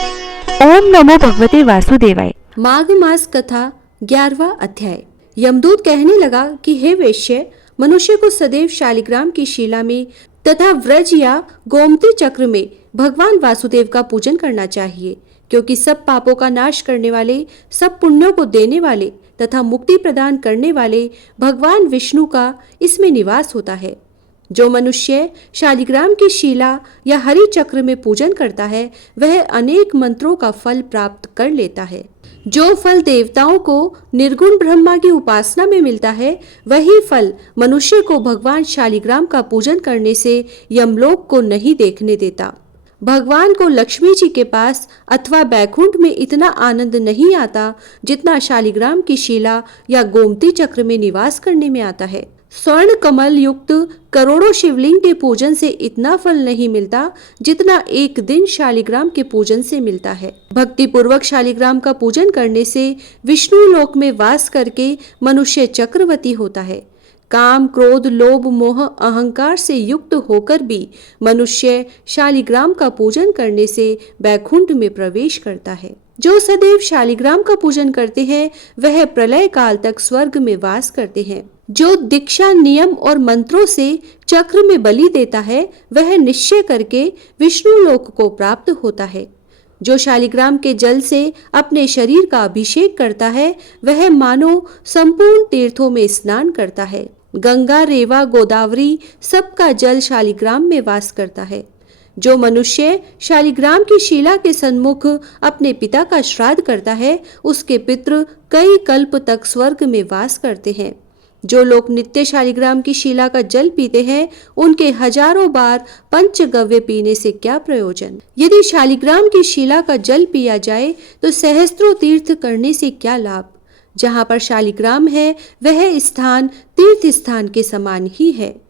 ओम नमो भगवते वासुदेवाय। माघ मास कथा 11वां अध्याय। यमदूत कहने लगा कि हे वेश्य, मनुष्य को सदैव शालिग्राम की शिला में तथा व्रज या गोमती चक्र में भगवान वासुदेव का पूजन करना चाहिए, क्योंकि सब पापों का नाश करने वाले, सब पुण्यों को देने वाले तथा मुक्ति प्रदान करने वाले भगवान विष्णु का इसमें निवास होता है। जो मनुष्य शालिग्राम की शिला या हरि चक्र में पूजन करता है, वह अनेक मंत्रों का फल प्राप्त कर लेता है। जो फल देवताओं को निर्गुण ब्रह्मा की उपासना में मिलता है, वही फल मनुष्य को भगवान शालिग्राम का पूजन करने से यमलोक को नहीं देखने देता। भगवान को लक्ष्मी जी के पास अथवा बैकुंठ में इतना आनंद नहीं आता जितना शालिग्राम की शिला या गोमती चक्र में निवास करने में आता है। स्वर्ण कमल युक्त करोड़ों शिवलिंग के पूजन से इतना फल नहीं मिलता जितना एक दिन शालिग्राम के पूजन से मिलता है। भक्ति पूर्वक शालिग्राम का पूजन करने से विष्णु लोक में वास करके मनुष्य चक्रवर्ती होता है। काम, क्रोध, लोभ, मोह, अहंकार से युक्त होकर भी मनुष्य शालिग्राम का पूजन करने से बैकुंठ में प्रवेश करता है। जो सदैव शालिग्राम का पूजन करते हैं, वह प्रलय काल तक स्वर्ग में वास करते हैं। जो दीक्षा, नियम और मंत्रों से चक्र में बलि देता है, वह निश्चय करके विष्णु लोक को प्राप्त होता है। जो शालिग्राम के जल से अपने शरीर का अभिषेक करता है, वह मानो संपूर्ण तीर्थों में स्नान करता है। गंगा, रेवा, गोदावरी सबका जल शालिग्राम में वास करता है। जो मनुष्य शालिग्राम की शिला के सन्मुख अपने पिता का श्राद्ध करता है, उसके पितृ कई कल्प तक स्वर्ग में वास करते हैं। जो लोग नित्य शालिग्राम की शिला का जल पीते हैं, उनके हजारों बार पंचगव्य पीने से क्या प्रयोजन। यदि शालिग्राम की शिला का जल पिया जाए तो सहस्त्रों तीर्थ करने से क्या लाभ। जहाँ पर शालिग्राम है, वह स्थान तीर्थ स्थान के समान ही है।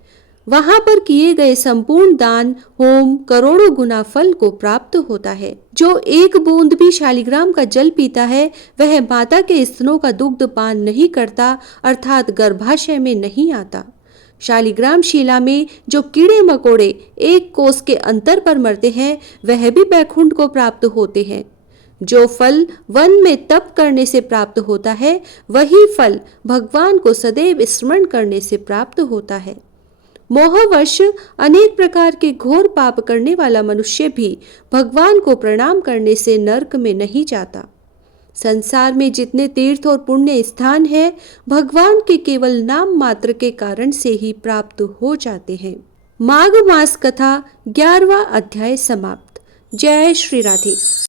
वहां पर किए गए संपूर्ण दान, होम करोड़ों गुना फल को प्राप्त होता है। जो एक बूंद भी शालिग्राम का जल पीता है, वह माता के स्तनों का दुग्ध पान नहीं करता, अर्थात गर्भाशय में नहीं आता। शालिग्राम शिला में जो कीड़े मकोड़े एक कोस के अंतर पर मरते हैं, वह भी बैकुंठ को प्राप्त होते हैं। जो फल वन में तप करने से प्राप्त होता है, वही फल भगवान को सदैव स्मरण करने से प्राप्त होता है। मोहवश अनेक प्रकार के घोर पाप करने वाला मनुष्य भी भगवान को प्रणाम करने से नरक में नहीं जाता। संसार में जितने तीर्थ और पुण्य स्थान हैं, भगवान के केवल नाम मात्र के कारण से ही प्राप्त हो जाते हैं। माघ मास कथा 11वां अध्याय समाप्त। जय श्री राधे।